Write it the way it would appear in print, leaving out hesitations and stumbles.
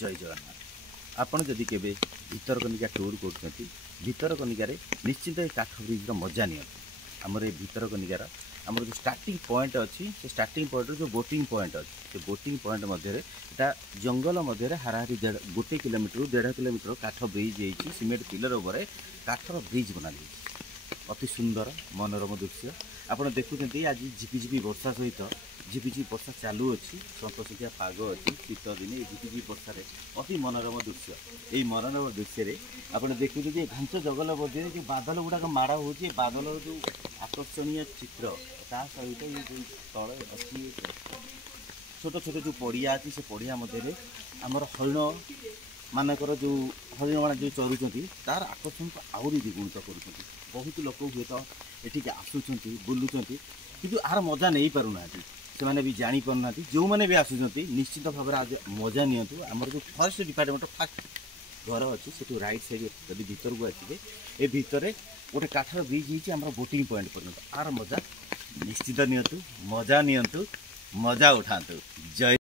जय जगन्नाथ। आपण जदि केबे भितरकनिका टूर करछंती भितरकनिकार निश्चित काठ ब्रिज मजा नि आमर भितरकनिकार आमर जो स्टार्टिंग पॉइंट अच्छी से स्टार्टिंग पॉइंट जो बोटिंग पॉइंट अच्छी से बोटिंग पॉइंट मध्य जंगल मध्य हाराहारी 1 किलोमीटर 1.5 किलोमीटर काठ ब्रिज होती सीमेंट पिलर उपर काठर ब्रिज बना अति सुंदर मनोरम दृश्य आपड़ देखुं आज झिपिझिपि वर्षा सहित झिपिझिपि वर्षा चालू अच्छी सतसतिया पाग अच्छी शीत दिने झिपिझिपि वर्षा अति मनोरम दृश्य यही मनोरम दृश्य आप देखुं घांच जंगल मध्य जो बादल गुड़ाक माड़ हो बादल जो आकर्षणीय चित्र ता सहित ये जो तले अच्छी छोट छोट जो पड़िया अच्छी से पड़िया मध्य आमर हरिण मानकर जो हरिण मान जो चरुँच तार आकर्षण को आहरी द्विगुणित कर बहुत लोक हुए तो ये आसुँच बुलूँ कि आर मजा नहीं पारना से भी जापारना जो मैंने भी आसुँच निश्चित भाव में आज मजा नियंतु आमर जो फरेस्ट डिपार्टमेंट फास्ट घर अच्छी से राइट साइड जब भर को आसवे ए भितर गोटे काठर ब्रिज होम बोटिंग पॉइंट पर्यटन आर मजा निश्चित नियंतु मजा नियंतु मजा उठातु जय।